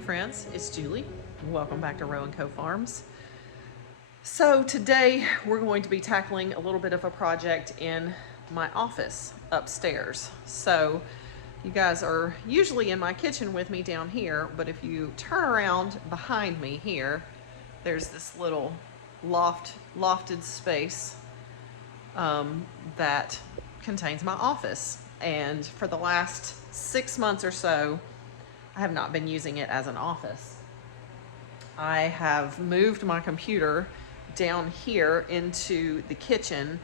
Hey friends, it's Julie. Welcome back to Row & Co Farms. So today we're going to be tackling a little bit of a project in my office upstairs. So you guys are usually in my kitchen with me down here, but if you turn around behind me here, there's this little lofted space that contains my office. And for the last 6 months or so, I have not been using it as an office. I have moved my computer down here into the kitchen,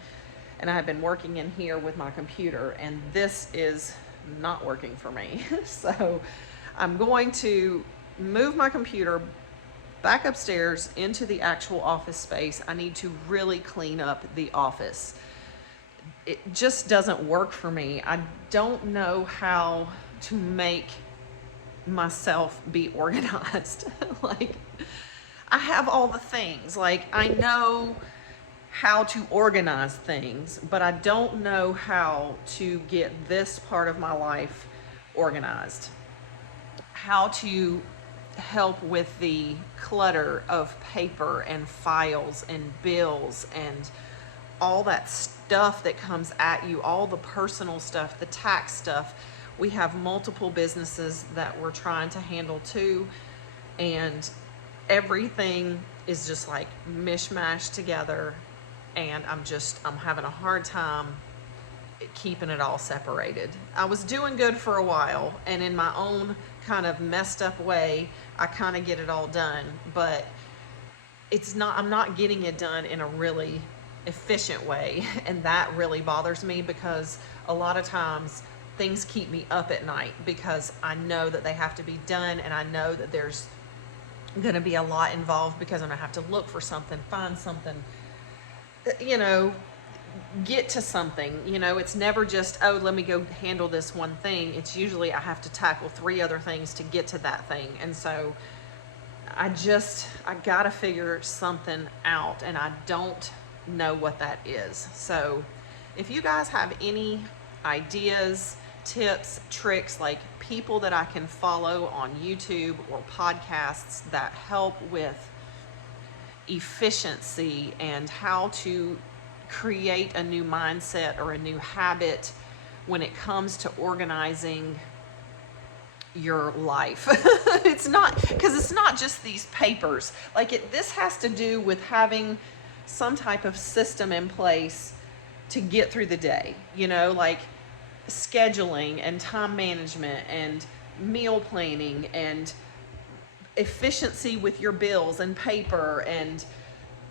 and I have been working in here with my computer, and this is not working for me. So I'm going to move my computer back upstairs into the actual office space. I need to really clean up the office. It just doesn't work for me. I don't know how to make myself be organized. Like, I have all the things, like I know how to organize things, but I don't know how to get this part of my life organized. How to help with the clutter of paper and files and bills and all that stuff that comes at you, all the personal stuff, the tax stuff. We have multiple businesses that we're trying to handle too, and everything is just like mishmashed together, and I'm having a hard time keeping it all separated. I was doing good for a while, and in my own kind of messed up way, I kind of get it all done, but I'm not getting it done in a really efficient way, and that really bothers me because a lot of times things keep me up at night because I know that they have to be done, and I know that there's going to be a lot involved because I'm going to have to look for something, find something, get to something. It's never just, oh, let me go handle this one thing. It's usually I have to tackle 3 other things to get to that thing. And so I got to figure something out, and I don't know what that is. So if you guys have any ideas, tips, tricks, like people that I can follow on YouTube or podcasts that help with efficiency and how to create a new mindset or a new habit when it comes to organizing your life. It's not just these papers. This has to do with having some type of system in place to get through the day, like scheduling and time management and meal planning and efficiency with your bills and paper, and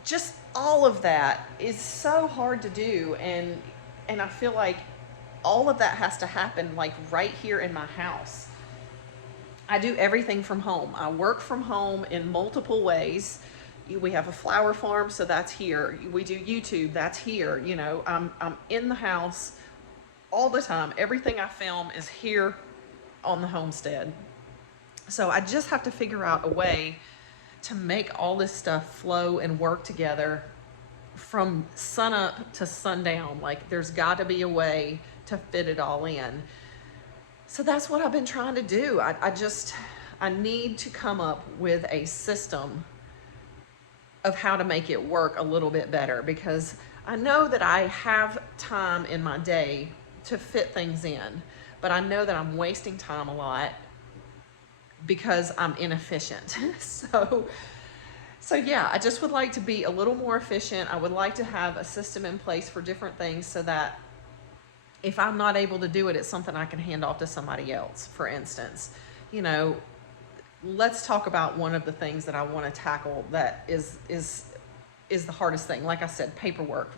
just all of that is so hard to do, and I feel like all of that has to happen like right here in my house. I do everything from home. I work from home in multiple ways. We have a flower farm, so that's here. We do YouTube, that's here. I'm in the house all the time. Everything I film is here on the homestead. So I just have to figure out a way to make all this stuff flow and work together from sunup to sundown. Like, there's got to be a way to fit it all in. So that's what I've been trying to do. I need to come up with a system of how to make it work a little bit better, because I know that I have time in my day to fit things in, but I know that I'm wasting time a lot because I'm inefficient. So yeah, I just would like to be a little more efficient. I would like to have a system in place for different things so that if I'm not able to do it, it's something I can hand off to somebody else. For instance, let's talk about one of the things that I want to tackle that is the hardest thing. Like I said, paperwork,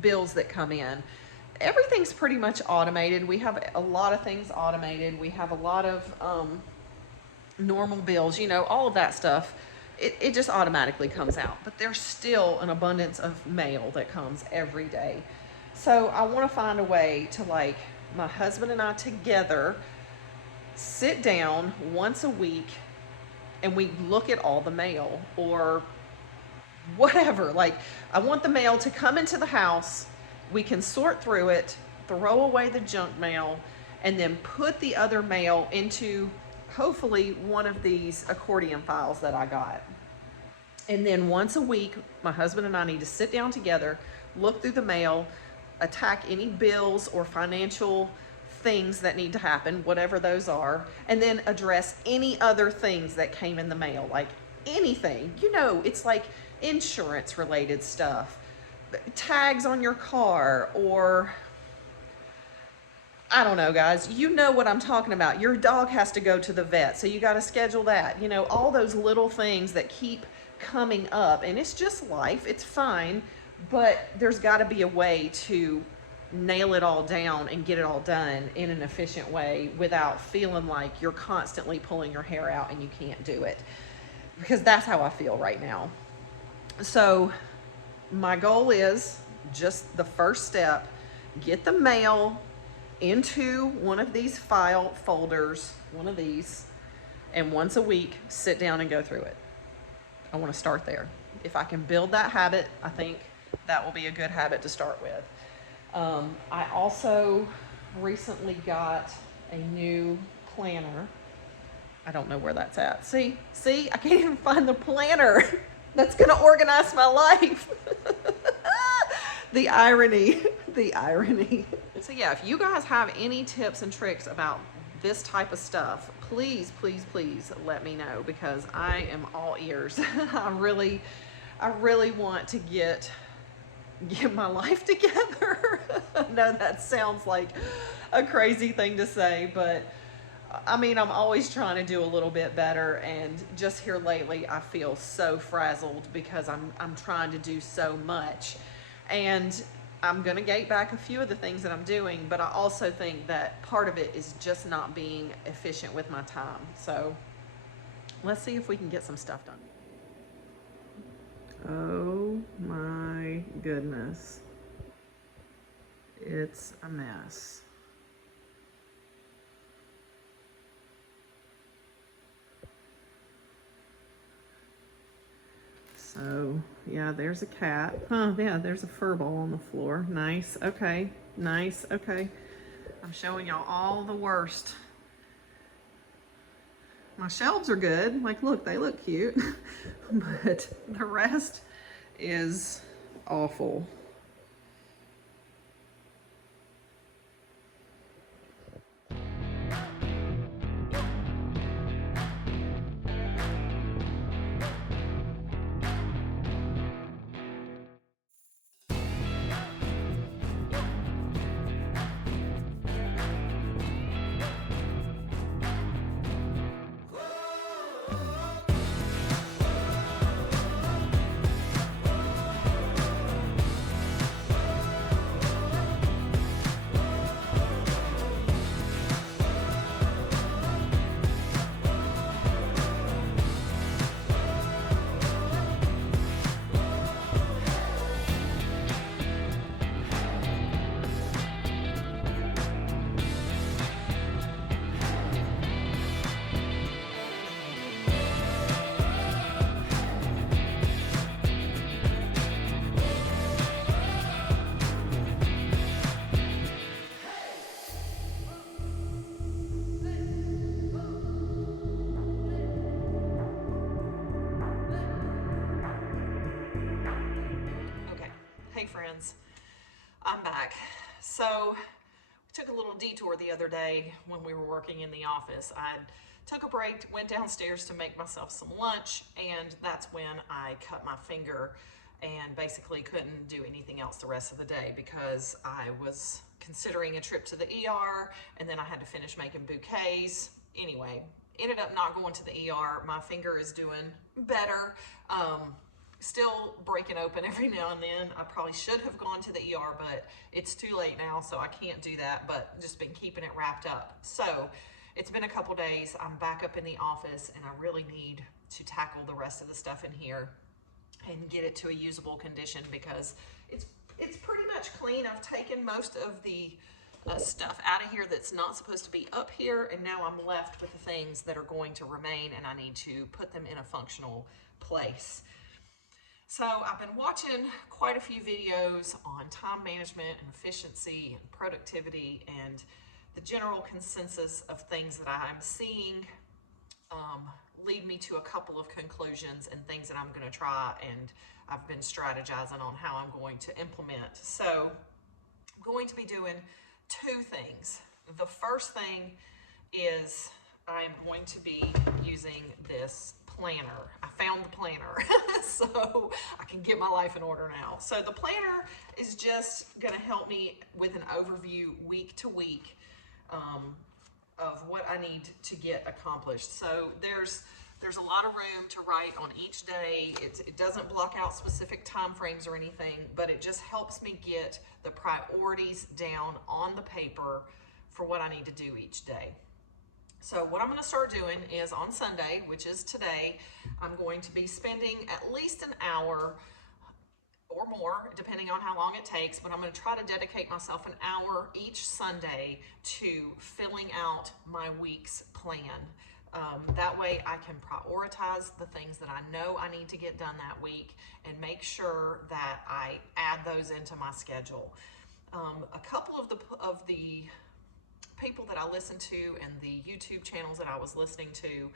bills that come in. Everything's pretty much automated. We have a lot of things automated. We have a lot of normal bills, all of that stuff. It just automatically comes out. But there's still an abundance of mail that comes every day. So I want to find a way to, like, my husband and I together sit down once a week and we look at all the mail or whatever. Like, I want the mail to come into the house. We can sort through it, throw away the junk mail, and then put the other mail into hopefully one of these accordion files that I got. And then once a week, my husband and I need to sit down together, look through the mail, attack any bills or financial things that need to happen, whatever those are, and then address any other things that came in the mail, like anything. You know, it's like insurance related stuff, tags on your car, or I don't know, guys. You know what I'm talking about. Your dog has to go to the vet, so you got to schedule that. You know, all those little things that keep coming up, and it's just life. It's fine, but there's got to be a way to nail it all down and get it all done in an efficient way without feeling like you're constantly pulling your hair out and you can't do it. Because that's how I feel right now. So my goal is just the first step, get the mail into one of these file folders, one of these, and once a week, sit down and go through it. I want to start there. If I can build that habit, I think that will be a good habit to start with. I also recently got a new planner. I don't know where that's at. See, I can't even find the planner that's going to organize my life. The irony. So yeah, if you guys have any tips and tricks about this type of stuff, please let me know, because I am all ears. I really want to get my life together. I know that sounds like a crazy thing to say, but I mean, I'm always trying to do a little bit better, and just here lately I feel so frazzled because I'm trying to do so much, and I'm gonna gate back a few of the things that I'm doing, but I also think that part of it is just not being efficient with my time. So let's see if we can get some stuff done. Oh my goodness. It's a mess. So yeah, there's a cat. Huh, yeah, there's a fur ball on the floor. Nice, okay, nice, okay. I'm showing y'all all the worst. My shelves are good. Like, look, they look cute. But the rest is awful. Hey friends, I'm back. So we took a little detour the other day when we were working in the office. I took a break, went downstairs to make myself some lunch, and that's when I cut my finger and basically couldn't do anything else the rest of the day because I was considering a trip to the ER, and then I had to finish making bouquets. Anyway, ended up not going to the ER. My finger is doing better. Still breaking open every now and then. I probably should have gone to the ER, but it's too late now, so I can't do that, but just been keeping it wrapped up. So it's been a couple days. I'm back up in the office, and I really need to tackle the rest of the stuff in here and get it to a usable condition because it's pretty much clean. I've taken most of the stuff out of here that's not supposed to be up here, and now I'm left with the things that are going to remain, and I need to put them in a functional place. So I've been watching quite a few videos on time management and efficiency and productivity, and the general consensus of things that I'm seeing lead me to a couple of conclusions and things that I'm going to try, and I've been strategizing on how I'm going to implement. So I'm going to be doing two things. The first thing is I'm going to be using this planner. I found the planner so I can get my life in order now. So the planner is just going to help me with an overview week to week of what I need to get accomplished. So there's a lot of room to write on each day. It doesn't block out specific time frames or anything, but it just helps me get the priorities down on the paper for what I need to do each day. So what I'm going to start doing is on Sunday, which is today, I'm going to be spending at least an hour or more, depending on how long it takes, but I'm going to try to dedicate myself an hour each Sunday to filling out my week's plan. That way I can prioritize the things that I know I need to get done that week and make sure that I add those into my schedule. A couple of the people that I listen to and the YouTube channels that I was listening to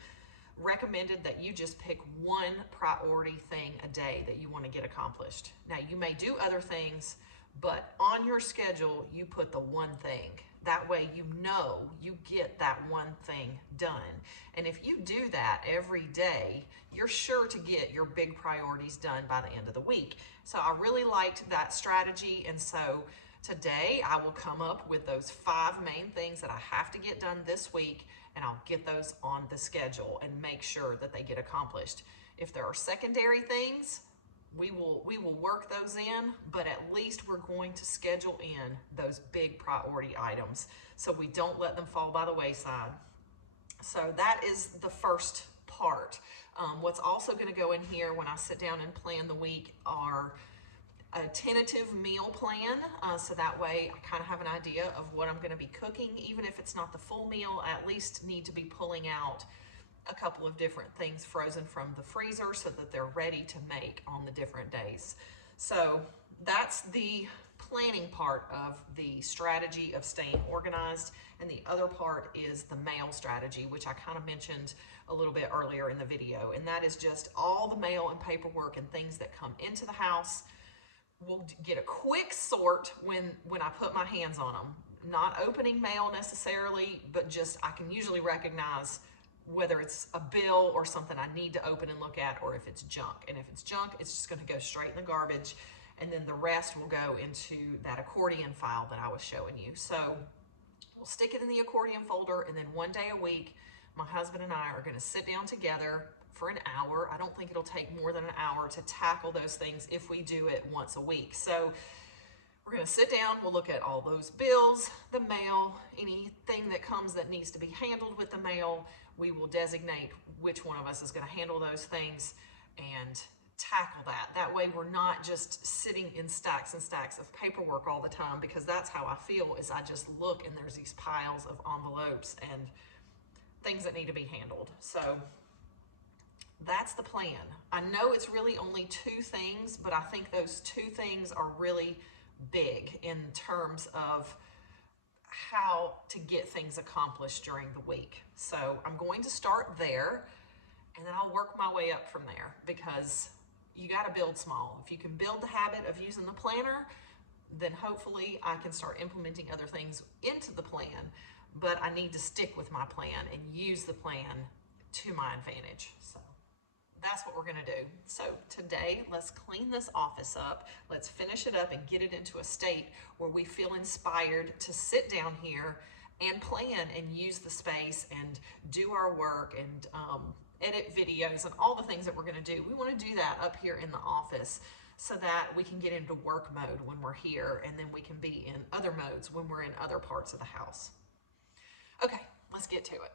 recommended that you just pick one priority thing a day that you want to get accomplished. Now, you may do other things, but on your schedule, you put the one thing. That way you know you get that one thing done. And if you do that every day, you're sure to get your big priorities done by the end of the week. So I really liked that strategy. And so today I will come up with those 5 main things that I have to get done this week, and I'll get those on the schedule and make sure that they get accomplished. If there are secondary things, we will work those in, but at least we're going to schedule in those big priority items so we don't let them fall by the wayside. So that is the first part. What's also going to go in here when I sit down and plan the week are a tentative meal plan, so that way I kind of have an idea of what I'm going to be cooking. Even if it's not the full meal, I at least need to be pulling out a couple of different things frozen from the freezer so that they're ready to make on the different days. So that's the planning part of the strategy of staying organized, and the other part is the mail strategy, which I kind of mentioned a little bit earlier in the video, and that is just all the mail and paperwork and things that come into the house. We'll get a quick sort when I put my hands on them. Not opening mail necessarily, but just I can usually recognize whether it's a bill or something I need to open and look at, or if it's junk. And if it's junk, it's just going to go straight in the garbage, and then the rest will go into that accordion file that I was showing you. So we'll stick it in the accordion folder, and then one day a week, my husband and I are going to sit down together for an hour. I don't think it'll take more than an hour to tackle those things if we do it once a week. So we're going to sit down, we'll look at all those bills, the mail, anything that comes that needs to be handled with the mail. We will designate which one of us is going to handle those things and tackle that. That way we're not just sitting in stacks and stacks of paperwork all the time, because that's how I feel, is I just look and there's these piles of envelopes and things that need to be handled. So that's the plan. I know it's really only 2 things, but I think those 2 things are really big in terms of how to get things accomplished during the week. So I'm going to start there, and then I'll work my way up from there, because you got to build small. If you can build the habit of using the planner, then hopefully I can start implementing other things into the plan, but I need to stick with my plan and use the plan to my advantage. So that's what we're going to do. So today, let's clean this office up. Let's finish it up and get it into a state where we feel inspired to sit down here and plan and use the space and do our work and edit videos and all the things that we're going to do. We want to do that up here in the office so that we can get into work mode when we're here, and then we can be in other modes when we're in other parts of the house. Okay, let's get to it.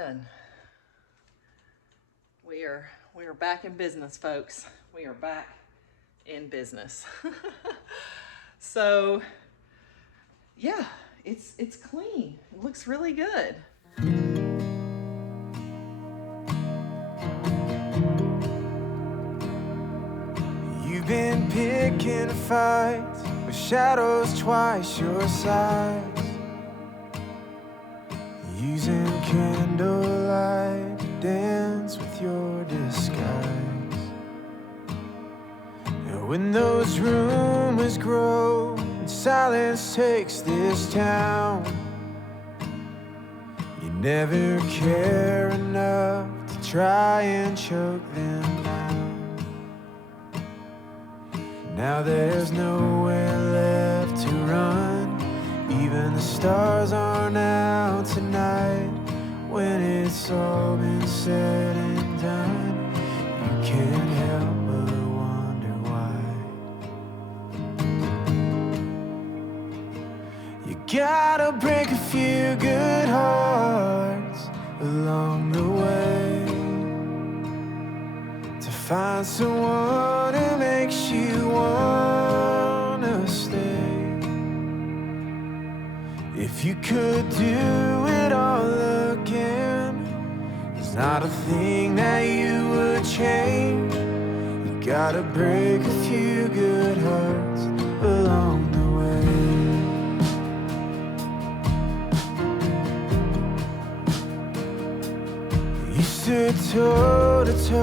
done. We are back in business, folks. We are back in business. So yeah, it's clean. It looks really good. You've been picking fights with shadows twice your size, using candlelight to dance with your disguise. And when those rumors grow and silence takes this town, you never care enough to try and choke them down. Now there's nowhere left to run. Even the stars aren't out tonight. When it's all been said and done, you can't help but wonder why. You gotta break a few good hearts along the way to find someone who makes you wanna stay. If you could do it all again, there's not a thing that you would change. You gotta break a few good hearts along the way. You stood toe to toe